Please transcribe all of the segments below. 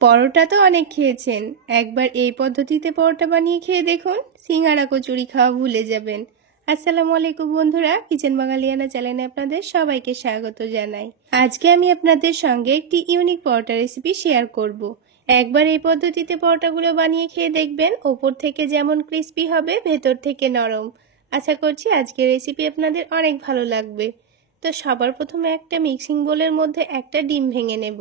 পরোটা তো অনেক খেয়েছেন, একবার এই পদ্ধতিতে পরোটা বানিয়ে খেয়ে দেখুন, সিঙ্গাড়া কচুরি খাওয়া ভুলে যাবেন। আসসালামু আলাইকুম বন্ধুরা, কিচেন বাঙালিয়ানা চ্যানেলে আপনাদের সবাইকে স্বাগত জানাই। আজকে আমি আপনাদের সঙ্গে একটি ইউনিক পরোটা রেসিপি শেয়ার করব। একবার এই পদ্ধতিতে পরোটাগুলো বানিয়ে খেয়ে দেখবেন, ওপর থেকে যেমন ক্রিস্পি হবে, ভেতর থেকে নরম। আশা করছি আজকের রেসিপি আপনাদের অনেক ভালো লাগবে। তো সবার প্রথমে একটা মিক্সিং বোলের মধ্যে একটা ডিম ভেঙে নেব।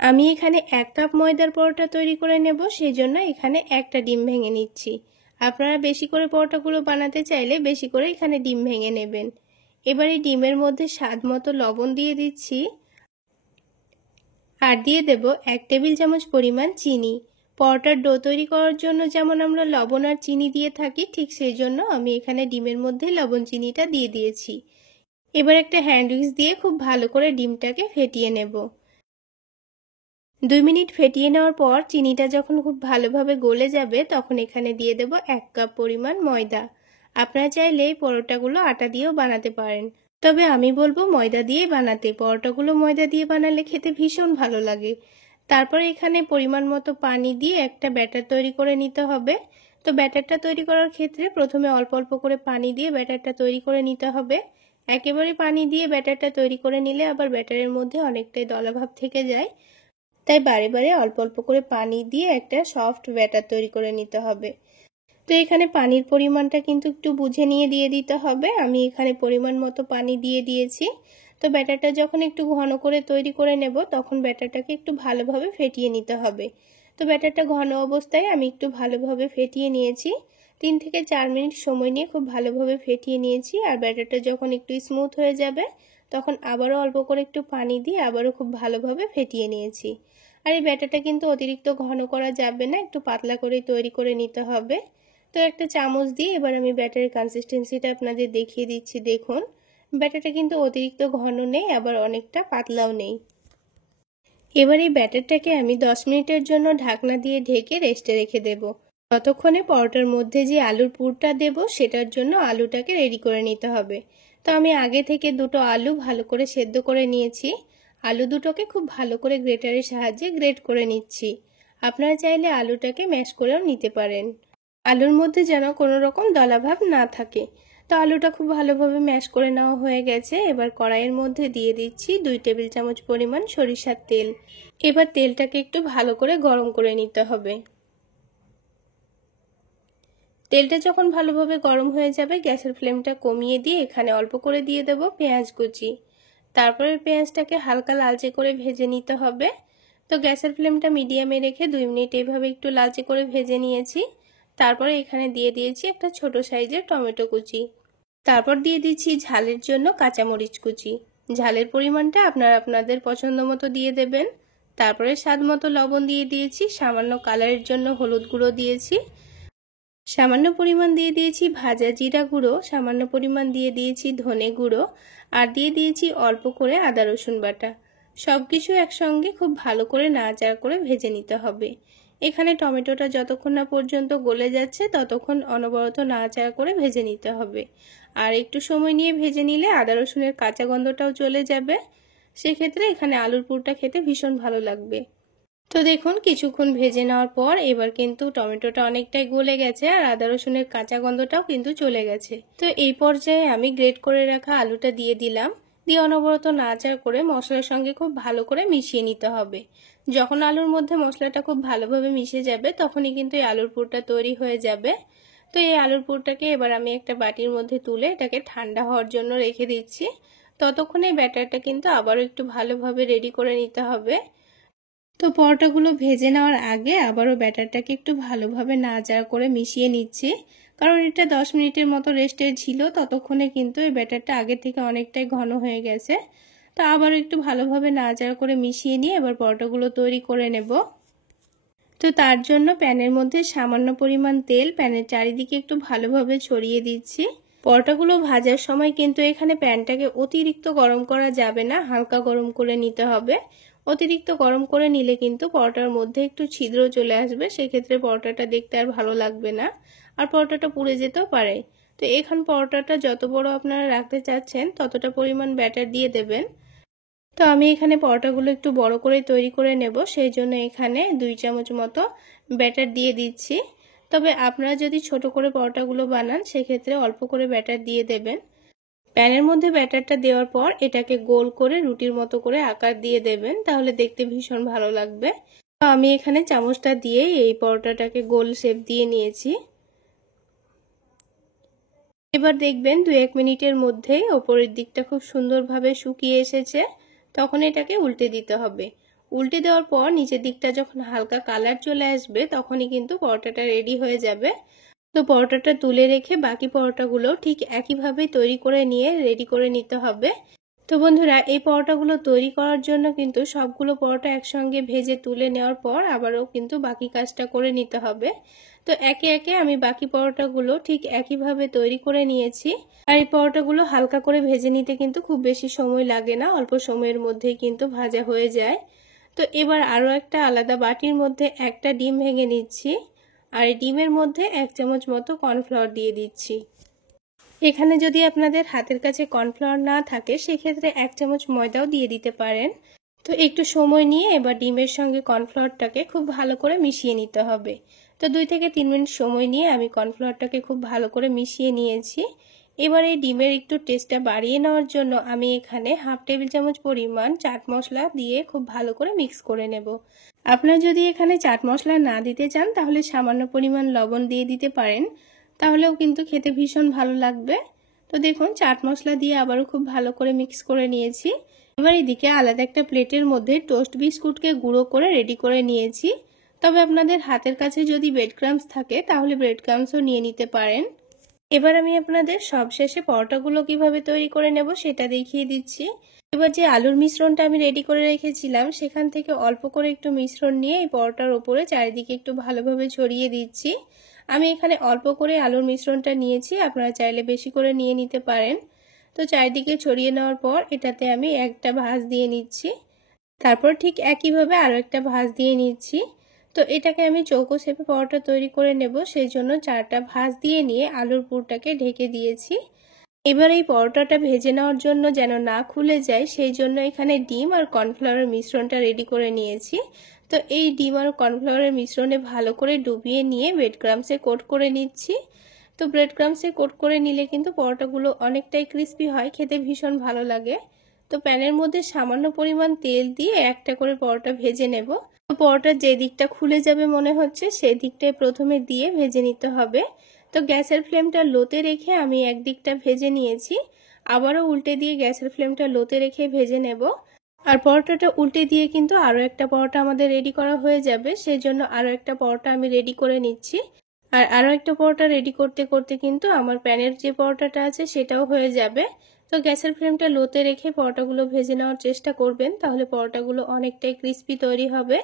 আমি এখানে 1 কাপ ময়দার পরোটা তৈরি করে নেব, সেই জন্য এখানে একটা ডিম ভেঙে নিচ্ছি। আপনারা বেশি করে পরোটাগুলো বানাতে চাইলে বেশি করে এখানে ডিম ভেঙে নেবেন। এবার এই ডিমের মধ্যে স্বাদ মতো লবণ দিয়ে দিচ্ছি, আর দিয়ে দেব 1 টেবিল চামচ পরিমাণ চিনি। পরোটার ডো তৈরি করার জন্য যেমন আমরা লবণ আর চিনি দিয়ে থাকি, ঠিক সেই জন্য আমি এখানে ডিমের মধ্যে লবণ চিনিটা দিয়ে দিয়েছি। এবার একটা হ্যান্ড উইক্স দিয়ে খুব ভালো করে ডিমটাকে ফেটিয়ে নেব। 2 মিনিট ফেটিয়ে নেওয়ার পর চিনিটা যখন খুব ভালোভাবে গলে যাবে, তখন এখানে দিয়ে দেব 1 কাপ পরিমাণ ময়দা। আপনারা চাইলে এই পরোটাগুলো আটা দিয়েও বানাতে পারেন, তবে আমি বলবো ময়দা দিয়েই বানাতে। পরোটাগুলো ময়দা দিয়ে বানালে খেতে ভীষণ ভালো লাগে। তারপরে এখানে পরিমাণ মতো পানি দিয়ে একটা ব্যাটার তৈরি করে নিতে হবে। তো ব্যাটারটা তৈরি করার ক্ষেত্রে প্রথমে অল্প অল্প করে পানি দিয়ে ব্যাটারটা তৈরি করে নিতে হবে। একেবারে পানি দিয়ে ব্যাটারটা তৈরি করে নিলে আবার ব্যাটারের মধ্যে অনেকটাই দলাভাব থেকে যায়, তাই বারে বারে অল্প অল্প করে পানি দিয়ে একটা সফট ব্যাটার তৈরি করে নিতে হবে। তো এখানে পানির পরিমাণটা কিন্তু একটু বুঝে নিয়ে দিয়ে দিতে হবে। আমি এখানে পরিমাণ মতো পানি দিয়ে দিয়েছি। তো ব্যাটারটা যখন একটু ঘন করে তৈরি করে নেব, তখন ব্যাটারটাকে একটু ভালোভাবে ফেটিয়ে নিতে হবে। তো ব্যাটারটা ঘন অবস্থায় আমি একটু ভালোভাবে ফেটিয়ে নিয়েছি। 3 থেকে 4 মিনিট সময় নিয়ে খুব ভালোভাবে ফেটিয়ে নিয়েছি। আর ব্যাটারটা যখন একটু স্মুথ হয়ে যাবে, তখন আবারও অল্প করে একটু পানি দিয়ে আবারও খুব ভালোভাবে ফেটিয়ে নিয়েছি। আর এই ব্যাটারটা কিন্তু অতিরিক্ত ঘন করা যাবে না, একটু পাতলা করে তৈরি করে নিতে হবে। তো একটা চামচ দিয়ে এবার আমি ব্যাটারের কনসিস্টেন্সিটা আপনাদের দেখিয়ে দিচ্ছি। দেখুন, ব্যাটারটা কিন্তু অতিরিক্ত ঘন নেই, আবার অনেকটা পাতলাও নেই। এবার এই ব্যাটারটাকে আমি 10 মিনিটের জন্য ঢাকনা দিয়ে ঢেকে রেস্টে রেখে দেব। ততক্ষণে পরোটার মধ্যে যে আলুর পুরটা দেব, সেটার জন্য আলুটাকে রেডি করে নিতে হবে। তো আমি আগে থেকে দুটো আলু ভালো করে সেদ্ধ করে নিয়েছি। আলু দুটোকে খুব ভালো করে গ্রেটারের সাহায্যে গ্রেট করে নিচ্ছি। আপনারা চাইলে আলুটাকে ম্যাশ করেও নিতে পারেন। আলুর মধ্যে যেন কোনো রকম দলাভাব না থাকে। তো আলুটা খুব ভালোভাবে ম্যাশ করে নেওয়া হয়ে গেছে। এবার কড়াইয়ের মধ্যে দিয়ে দিচ্ছি 2 টেবিল চামচ পরিমাণ সরিষার তেল। এবার তেলটাকে একটু ভালো করে গরম করে নিতে হবে। তেলটা যখন ভালোভাবে গরম হয়ে যাবে, গ্যাসের ফ্লেমটা কমিয়ে দিয়ে এখানে অল্প করে দিয়ে দেব পেঁয়াজ কুচি। তারপরে পেঁয়াজটাকে হালকা লালচে করে ভেজে নিতে হবে। তো গ্যাসের ফ্লেমটা মিডিয়ামে রেখে 2 মিনিট এইভাবে একটু লালচে করে ভেজে নিয়েছি। তারপরে এখানে দিয়ে দিয়েছি একটা ছোট সাইজের টমেটো কুচি। তারপর দিয়ে দিচ্ছি ঝালের জন্য কাঁচামরিচ কুচি। ঝালের পরিমাণটা আপনারা আপনাদের পছন্দ মতো দিয়ে দেবেন। তারপরে স্বাদ মতো লবণ দিয়ে দিয়েছি, সামান্য কালারের জন্য হলুদ গুঁড়ো দিয়েছি, সামান্য পরিমাণ দিয়ে দিয়েছি ভাজা জিরা গুঁড়ো, সামান্য পরিমাণ দিয়ে দিয়েছি ধনে গুঁড়ো, আর দিয়ে দিয়েছি অল্প করে আদা রসুন বাটা। সবকিছু একসঙ্গে খুব ভালো করে নাড়াচাড়া করে ভেজে নিতে হবে। এখানে টমেটোটা যতক্ষণ না পর্যন্ত গলে যাচ্ছে, ততক্ষণ অনবরত নাড়াচাড়া করে ভেজে নিতে হবে। আর একটু সময় নিয়ে ভেজে নিলে আদা রসুনের কাঁচা গন্ধটাও চলে যাবে। সেক্ষেত্রে এখানে আলুর পুরটা খেতে ভীষণ ভালো লাগবে। তো দেখুন, কিছুক্ষণ ভেজে নেওয়ার পর এবার কিন্তু টমেটোটা অনেকটাই গলে গেছে, আর আদা রসুনের কাঁচা গন্ধটাও কিন্তু চলে গেছে। তো এই পর্যায়ে আমি গ্রেট করে রাখা আলুটা দিয়ে দিলাম। দিয়ে অনবরত নাড়াচাড়া করে মশলার সঙ্গে খুব ভালো করে মিশিয়ে নিতে হবে। যখন আলুর মধ্যে মশলাটা খুব ভালোভাবে মিশে যাবে, তখনই কিন্তু এই আলুর পুরটা তৈরি হয়ে যাবে। তো এই আলুর পুরটাকে এবার আমি একটা বাটির মধ্যে তুলে এটাকে ঠান্ডা হওয়ার জন্য রেখে দিচ্ছি। ততক্ষণে ব্যাটারটা কিন্তু আবারও একটু ভালোভাবে রেডি করে নিতে হবে। তো পরোটাগুলো ভেজে নেওয়ার আগে আবারও ব্যাটারটাকে একটু ভালোভাবে নাড়াচাড়া করে মিশিয়ে নিচ্ছি, কারণ এটা 10 মিনিটের মতো রেস্টে ছিল। ততক্ষণে কিন্তু এই ব্যাটারটা আগে থেকে অনেকটাই ঘন হয়ে গেছে। তো আবারও একটু ভালোভাবে নাড়াচাড়া করে মিশিয়ে নিয়ে এবার পরোটাগুলো তৈরি করে নেব। তো তার জন্য প্যানের মধ্যে সামান্য পরিমাণ তেল প্যানের চারিদিকে একটু ভালোভাবে ছড়িয়ে দিচ্ছি। পরোটাগুলো ভাজার সময় কিন্তু এখানে প্যানটাকে অতিরিক্ত গরম করা যাবে না, হালকা গরম করে নিতে হবে। অতিরিক্ত গরম করে নিলে কিন্তু পরোটার মধ্যে একটু ছিদ্র চলে আসবে, সেক্ষেত্রে পরোটাটা দেখতে আর ভালো লাগবে না, আর পরোটাটা পুড়ে যেতেও পারে। তো এখন পরোটাটা যত বড় আপনারা রাখতে চাচ্ছেন, ততটা পরিমাণ ব্যাটার দিয়ে দেবেন। তো আমি এখানে পরোটাগুলো একটু বড় করে তৈরি করে নেব, সেই জন্য এখানে 2 চামচ মতো ব্যাটার দিয়ে দিচ্ছি। তবে আপনারা যদি ছোট করে পরোটাগুলো বানান সেক্ষেত্রে অল্প করে ব্যাটার দিয়ে দেবেন। প্যানের মধ্যে ব্যাটারটা দেওয়ার পর এটাকে গোল করে রুটির মতো করে আকার দিয়ে দেবেন, তাহলে দেখতে ভীষণ ভালো লাগবে। তো আমি এখানে চামচটা দিয়ে এই পরোটাটাকে গোল শেপ দিয়ে নিয়েছি। এবার দেখবেন 2-1 মিনিটের মধ্যেই ওপরের দিকটা খুব সুন্দরভাবে শুকিয়ে এসেছে। তখন এটাকে উল্টে দিতে হবে। উল্টে দেওয়ার পর নিচের দিকটা যখন হালকা কালার চলে আসবে তখনই কিন্তু পরোটাটা রেডি হয়ে যাবে। তো পরোটাটা তুলে রেখে বাকি পরোটাগুলো ঠিক একইভাবে তৈরি করে নিয়ে রেডি করে নিতে হবে। তো বন্ধুরা, এই পরোটাগুলো তৈরি করার জন্য কিন্তু সবগুলো পরোটা একসঙ্গে ভেজে তুলে নেওয়ার পর আবারও কিন্তু বাকি কাজটা করে নিতে হবে। তো একে একে আমি বাকি পরোটাগুলো ঠিক একইভাবে তৈরি করে নিয়েছি। আর এই পরোটাগুলো হালকা করে ভেজে নিতে কিন্তু খুব বেশি সময় লাগে না, অল্প সময়ের মধ্যেই কিন্তু ভাজা হয়ে যায়। তো এবার আরও একটা আলাদা বাটির মধ্যে একটা ডিম ভেঙে নিচ্ছি, আর এই ডিমের মধ্যে 1 চামচ মতো কর্নফ্লাওয়ার দিয়ে দিচ্ছি। এখানে যদি আপনাদের হাতের কাছে কর্নফ্লাওয়ার না থাকে সেক্ষেত্রে 1 চামচ ময়দাও দিয়ে দিতে পারেন। তো একটু সময় নিয়ে এবার ডিমের সঙ্গে কর্নফ্লাওয়ারটাকে খুব ভালো করে মিশিয়ে নিতে হবে। তো 2 থেকে 3 মিনিট সময় নিয়ে আমি কর্নফ্লাওয়ারটাকে খুব ভালো করে মিশিয়ে নিয়েছি। এবার এই ডিমের একটু টেস্টটা বাড়িয়ে নেওয়ার জন্য আমি এখানে 1/2 টেবিল চামচ পরিমাণ চাট মশলা দিয়ে খুব ভালো করে মিক্স করে নেব। আপনারা যদি এখানে চাট মশলা না দিতে চান তাহলে সামান্য পরিমাণ লবণ দিয়ে দিতে পারেন, তাহলেও কিন্তু খেতে ভীষণ ভালো লাগবে। তো দেখুন চাট মশলা দিয়ে আবারও খুব ভালো করে মিক্স করে নিয়েছি। এবার এদিকে আলাদা একটা প্লেটের মধ্যে টোস্ট বিস্কুটকে গুঁড়ো করে রেডি করে নিয়েছি। তবে আপনাদের হাতের কাছে যদি ব্রেড ক্রাম্বস থাকে তাহলে ব্রেড ক্রাম্বসও নিয়ে নিতে পারেন। এবার আমি আপনাদের সবশেষে পরোটাগুলো কিভাবে তৈরি করে নেব সেটা দেখিয়ে দিচ্ছি। এবার যে আলুর মিশ্রণটা আমি রেডি করে রেখেছিলাম সেখান থেকে অল্প করে একটু মিশ্রণ নিয়ে এই পরোটার উপরে চারিদিকে একটু ভালোভাবে ছড়িয়ে দিচ্ছি। আমি এখানে অল্প করে আলুর মিশ্রণটা নিয়েছি, আপনারা চাইলে বেশি করে নিয়ে নিতে পারেন। তো চারিদিকে ছড়িয়ে নেওয়ার পর এটাতে আমি একটা ভাঁজ দিয়ে নিচ্ছি, তারপর ঠিক একইভাবে আরও একটা ভাঁজ দিয়ে নিচ্ছি। তো এটাকে আমি চৌকো শেপে পরোটা তৈরি করে নেব, সেই জন্য 4টা ভাঁজ দিয়ে নিয়ে আলুর পুরটাকে ঢেকে দিয়েছি। এবার এই পরোটাটা ভেজে নেওয়ার জন্য যেন না খুলে যায় সেই জন্য এখানে ডিম আর কর্নফ্লাওয়ারের মিশ্রণটা রেডি করে নিয়েছি। তো এই ডিম আর কর্নফ্লাওয়ারের মিশ্রণে ভালো করে ডুবিয়ে নিয়ে ব্রেড ক্রাম্বসে কোট করে নিচ্ছি। তো ব্রেড ক্রাম্বসে কোট করে নিলে কিন্তু পরোটাগুলো অনেকটাই ক্রিস্পি হয়, খেতে ভীষণ ভালো লাগে। তো প্যানের মধ্যে সামান্য পরিমাণ তেল দিয়ে একটা করে পরোটা ভেজে নেব। তো পরোটার যে দিকটা খুলে যাবে মনে হচ্ছে সেই দিকটাই প্রথমে দিয়ে ভেজে নিতে হবে। তো গ্যাসের ফ্লেমটা লোতে রেখে আমি একদিকটা ভেজে নিয়েছি, আবারও উল্টে দিয়ে গ্যাসের ফ্লেমটা লোতে রেখে ভেজে নেব। আর পরোটাটা উল্টে দিয়ে কিন্তু আরও একটা পরোটা আমাদের রেডি করা হয়ে যাবে, সেই জন্য আরও একটা পরোটা আমি রেডি করে নিচ্ছি। আর আরও একটা পরোটা রেডি করতে করতে কিন্তু আমার প্যানের যে পরোটাটা আছে সেটাও হয়ে যাবে। তো গ্যাসের ফ্লেমটা লোতে রেখে পরোটাগুলো ভেজে নেওয়ার চেষ্টা করবেন, তাহলে পরোটাগুলো অনেকটাই ক্রিস্পি তৈরি হবে।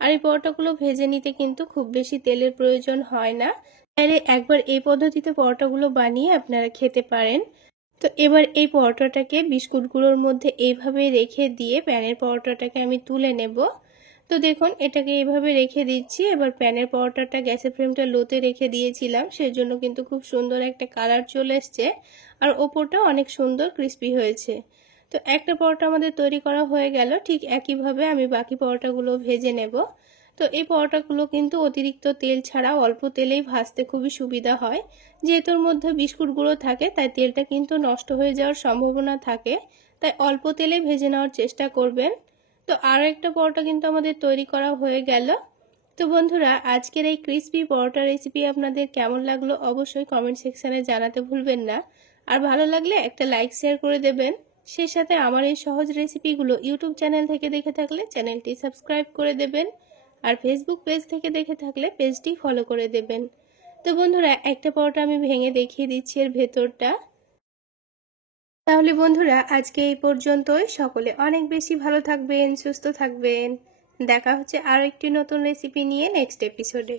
আর এই পরোটাগুলো ভেজে নিতে কিন্তু খুব বেশি তেলের প্রয়োজন হয় না, তাহলে একবার এই পদ্ধতিতে পরোটাগুলো বানিয়ে আপনারা খেতে পারেন। তো এবার এই পরোটাটাকে বিস্কুটগুলোর মধ্যে এইভাবে রেখে দিয়ে প্যানের পরোটাটাকে আমি তুলে নেব। তো দেখুন এটাকে এইভাবে রেখে দিচ্ছি। এবার প্যানের পরোটাটা গ্যাসের ফ্লেমটা লোতে রেখে দিয়েছিলাম, সেজন্য কিন্তু খুব সুন্দর একটা কালার চলে এসছে আর ওপরটা অনেক সুন্দর ক্রিস্পি হয়েছে। তো একটা পরোটা আমাদের তৈরি করা হয়ে গেল, ঠিক একইভাবে আমি বাকি পরোটাগুলো ভেজে নেব। তো এই পরোটাগুলো কিন্তু অতিরিক্ত তেল ছাড়া অল্প তেলেই ভাজতে খুবই সুবিধা হয়, যেহেতু এর মধ্যে বিস্কুটগুলো থাকে তাই তেলটা কিন্তু নষ্ট হয়ে যাওয়ার সম্ভাবনা থাকে, তাই অল্প তেলে ভেজে নেওয়ার চেষ্টা করবেন। তো আরও একটা পরোটা কিন্তু আমাদের তৈরি করা হয়ে গেল। তো বন্ধুরা, আজকের এই ক্রিসপি পরোটা রেসিপি আপনাদের কেমন লাগলো অবশ্যই কমেন্ট সেকশানে জানাতে ভুলবেন না। আর ভালো লাগলে একটা লাইক শেয়ার করে দেবেন। সেই সাথে আমার এই সহজ রেসিপিগুলো ইউটিউব চ্যানেল থেকে দেখে থাকলে চ্যানেলটি সাবস্ক্রাইব করে দেবেন, আর ফেসবুক পেজ থেকে দেখে থাকলে পেজটি ফলো করে দেবেন। তো বন্ধুরা, একটা পরোটা আমি ভেঙে দেখিয়ে দিচ্ছি এর ভেতরটা। তাহলে বন্ধুরা, আজকে এই পর্যন্তই। সকলে অনেক বেশি ভালো থাকবেন, সুস্থ থাকবেন। দেখা হচ্ছে আরও একটি নতুন রেসিপি নিয়ে নেক্সট এপিসোডে।